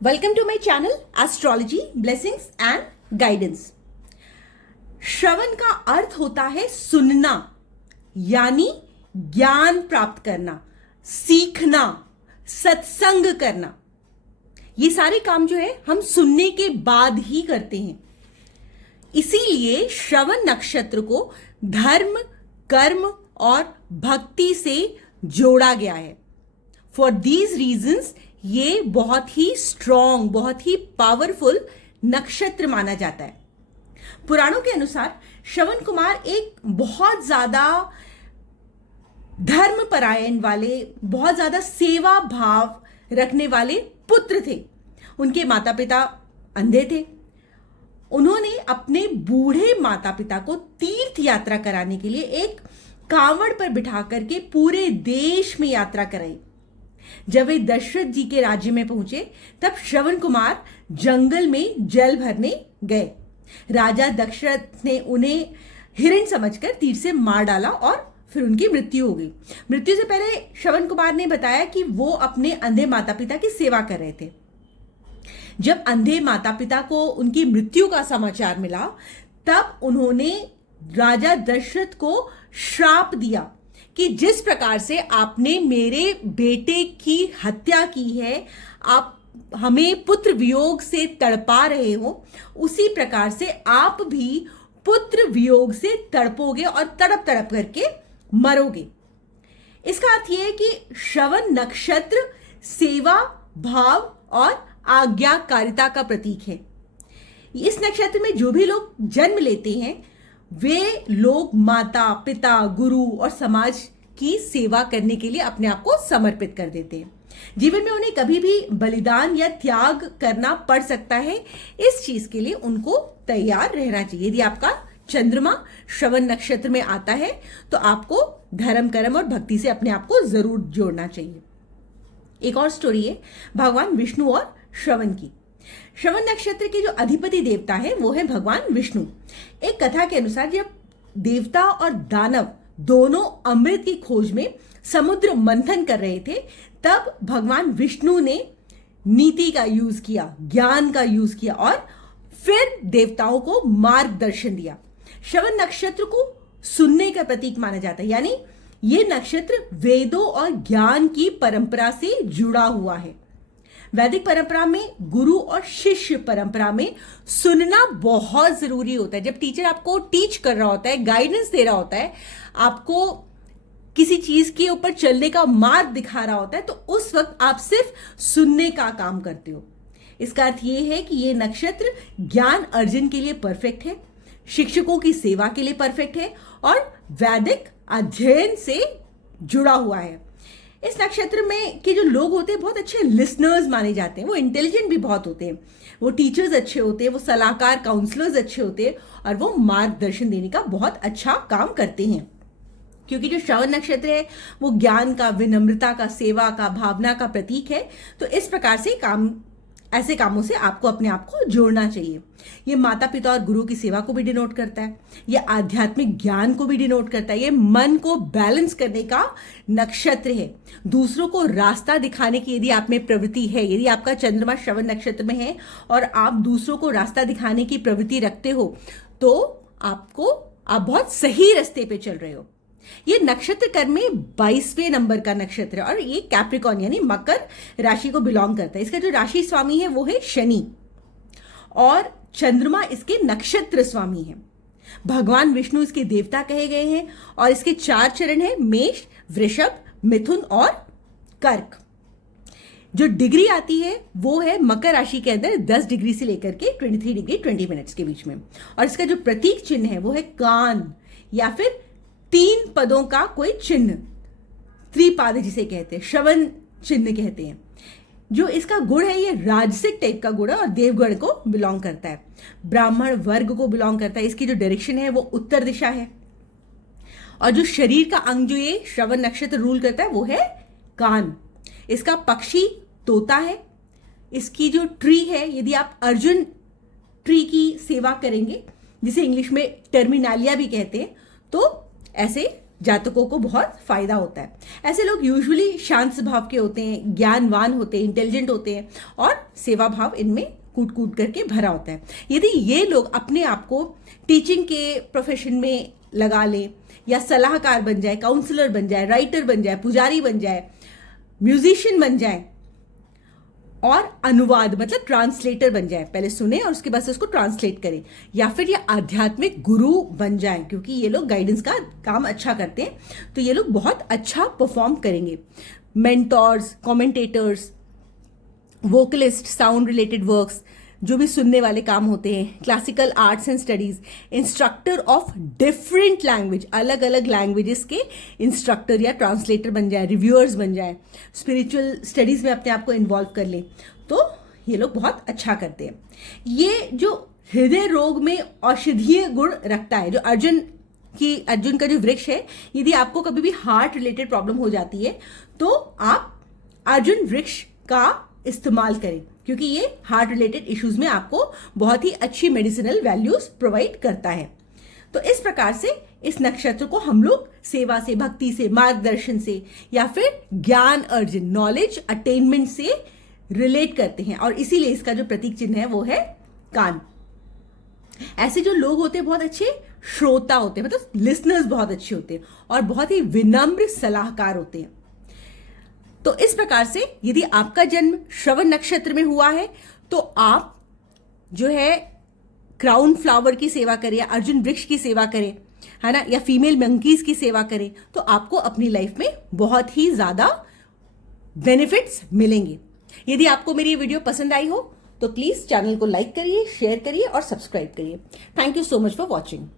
Welcome to my channel astrology blessings and guidance. श्रवण का अर्थ होता है सुनना, यानी ज्ञान प्राप्त करना, सीखना, सत्संग करना। ये सारे काम जो है हम सुनने के बाद ही करते हैं। इसीलिए श्रवण नक्षत्र को धर्म, कर्म और भक्ति से जोड़ा गया है। फॉर दीज रीजंस ये बहुत ही स्ट्रॉन्ग, बहुत ही पावरफुल नक्षत्र माना जाता है। पुराणों के अनुसार श्रवण कुमार एक बहुत ज्यादा धर्मपरायण वाले, बहुत ज्यादा सेवा भाव रखने वाले पुत्र थे। उनके माता पिता अंधे थे। उन्होंने अपने बूढ़े माता पिता को तीर्थ यात्रा कराने के लिए एक कांवड़ पर बिठा करके पूरे देश में यात्रा कराई। जब वे दशरथ जी के राज्य में पहुंचे तब श्रवण कुमार जंगल में जल भरने गए। राजा दशरथ ने उन्हें हिरण समझकर तीर से मार डाला और फिर उनकी मृत्यु हो गई। मृत्यु से पहले श्रवण कुमार ने बताया कि वो अपने अंधे माता पिता की सेवा कर रहे थे। जब अंधे माता पिता को उनकी मृत्यु का समाचार मिला तब उन्होंने राजा दशरथ को श्राप दिया कि जिस प्रकार से आपने मेरे बेटे की हत्या की है, आप हमें पुत्र वियोग से तड़पा रहे हो, उसी प्रकार से आप भी पुत्र वियोग से तड़पोगे और तड़प तड़प करके मरोगे। इसका अर्थ यह है कि श्रवण नक्षत्र सेवा भाव और आज्ञाकारिता का प्रतीक है। इस नक्षत्र में जो भी लोग जन्म लेते हैं वे लोग माता पिता, गुरु और समाज की सेवा करने के लिए अपने आप को समर्पित कर देते हैं। जीवन में उन्हें कभी भी बलिदान या त्याग करना पड़ सकता है। इस चीज के लिए उनको तैयार रहना चाहिए। यदि आपका चंद्रमा श्रवण नक्षत्र में आता है तो आपको धर्म, कर्म और भक्ति से अपने आप को जरूर जोड़ना चाहिए। एक और स्टोरी है भगवान विष्णु और श्रवण की। श्रवण नक्षत्र के जो अधिपति देवता है वो है भगवान विष्णु। एक कथा के अनुसार जब देवता और दानव दोनों अमृत की खोज में समुद्र मंथन कर रहे थे तब भगवान विष्णु ने नीति का यूज किया, ज्ञान का यूज किया और फिर देवताओं को मार्गदर्शन दिया। श्रवण नक्षत्र को सुनने का प्रतीक माना जाता है, यानी ये नक्षत्र वेदों और ज्ञान की परंपरा से जुड़ा हुआ है। वैदिक परंपरा में गुरु और शिष्य परंपरा में सुनना बहुत जरूरी होता है। जब टीचर आपको टीच कर रहा होता है, गाइडेंस दे रहा होता है, आपको किसी चीज के ऊपर चलने का मार्ग दिखा रहा होता है, तो उस वक्त आप सिर्फ सुनने का काम करते हो। इसका अर्थ यह है कि यह नक्षत्र ज्ञान अर्जन के लिए परफेक्ट है, शिक्षकों की सेवा के लिए परफेक्ट है और वैदिक अध्ययन से जुड़ा हुआ है। इस नक्षत्र में के जो लोग होते हैं बहुत अच्छे लिसनर्स माने जाते हैं। वो इंटेलिजेंट भी बहुत होते हैं, वो टीचर्स अच्छे होते हैं, वो सलाहकार काउंसलर्स अच्छे होते हैं और वो मार्गदर्शन देने का बहुत अच्छा काम करते हैं। क्योंकि जो श्रवण नक्षत्र है वो ज्ञान का, विनम्रता का, सेवा का, भावना का प्रतीक है। तो इस प्रकार से ऐसे कामों से आपको अपने आप को जोड़ना चाहिए। ये माता पिता और गुरु की सेवा को भी डिनोट करता है, ये आध्यात्मिक ज्ञान को भी डिनोट करता है, ये मन को बैलेंस करने का नक्षत्र है। दूसरों को रास्ता दिखाने की यदि आप में प्रवृत्ति है, यदि आपका चंद्रमा श्रवण नक्षत्र में है और आप दूसरों को रास्ता दिखाने की प्रवृत्ति रखते हो तो आप बहुत सही रास्ते पे चल रहे हो। ये नक्षत्र कर्म में 22वें नंबर का नक्षत्र है और ये कैप्रिकॉर्न यानी मकर राशि को बिलोंग करता है। इसका जो राशि स्वामी है वो है शनि और चंद्रमा इसके नक्षत्र स्वामी है। भगवान विष्णु इसके देवता कहे गए हैं और इसके 4 चरण है, मेष, वृषभ, मिथुन और कर्क। जो डिग्री आती है वो है मकर राशि के अंदर 10 डिग्री से लेकर के 23 डिग्री 20 मिनट्स के बीच में। और इसका जो प्रतीक चिन्ह है वो है कान या फिर 3 पदों का कोई चिन्ह, त्रिपाद जिसे कहते हैं, श्रवण चिन्ह कहते हैं। जो इसका गुण है ये राजसिक टाइप का गुण है और देवगण को बिलोंग करता है, ब्राह्मण वर्ग को बिलोंग करता है। इसकी जो डायरेक्शन है वो उत्तर दिशा है और जो शरीर का अंग जो ये श्रवण नक्षत्र रूल करता है वो है कान। इसका पक्षी तोता है। इसकी जो ट्री है, यदि आप अर्जुन ट्री की सेवा करेंगे जिसे इंग्लिश में टर्मिनालिया भी कहते हैं, तो ऐसे जातकों को बहुत फायदा होता है। ऐसे लोग यूजुअली शांत स्वभाव के होते हैं, ज्ञानवान होते हैं, इंटेलिजेंट होते हैं और सेवा भाव इनमें कूट कूट करके भरा होता है। यदि ये लोग अपने आप को टीचिंग के प्रोफेशन में लगा लें या सलाहकार बन जाए, काउंसलर बन जाए, राइटर बन जाए, पुजारी बन जाए, म्यूजिशियन बन जाए और अनुवाद मतलब ट्रांसलेटर बन जाए, पहले सुने और उसके बाद से उसको ट्रांसलेट करें, या फिर ये आध्यात्मिक गुरु बन जाए, क्योंकि ये लोग गाइडेंस का काम अच्छा करते हैं, तो ये लोग बहुत अच्छा परफॉर्म करेंगे। Mentors, commentators, vocalist, sound related works, जो भी सुनने वाले काम होते हैं, classical arts and studies, instructor of different language, अलग अलग लैंग्वेजेस के इंस्ट्रक्टर या ट्रांसलेटर बन जाए, रिव्यूअर्स बन जाए, स्पिरिचुअल स्टडीज में अपने आप को इन्वॉल्व कर ले, तो ये लोग बहुत अच्छा करते हैं। ये जो हृदय रोग में औषधीय गुण रखता है, जो अर्जुन का जो वृक्ष है, यदि आपको कभी भी हार्ट रिलेटेड प्रॉब्लम हो जाती है तो आप अर्जुन वृक्ष का इस्तेमाल करें, क्योंकि ये हार्ट रिलेटेड इश्यूज में आपको बहुत ही अच्छी मेडिसिनल वैल्यूज प्रोवाइड करता है। तो इस प्रकार से इस नक्षत्र को हम लोग सेवा से, भक्ति से, मार्गदर्शन से या फिर ज्ञान अर्जन, नॉलेज अटेनमेंट से रिलेट करते हैं, और इसीलिए इसका जो प्रतीक चिन्ह है वो है कान। ऐसे जो लोग होते हैं बहुत अच्छे श्रोता होते हैं, मतलब लिसनर्स बहुत अच्छे होते हैं और बहुत ही विनम्र सलाहकार होते हैं। तो इस प्रकार से यदि आपका जन्म श्रवण नक्षत्र में हुआ है तो आप जो है क्राउन फ्लावर की सेवा करें, अर्जुन वृक्ष की सेवा करें, है ना, या फीमेल मंकीज की सेवा करें, तो आपको अपनी लाइफ में बहुत ही ज्यादा बेनिफिट्स मिलेंगे। यदि आपको मेरी ये वीडियो पसंद आई हो तो प्लीज चैनल को लाइक करिए, शेयर करिए और सब्सक्राइब करिए। Thank you so much for watching.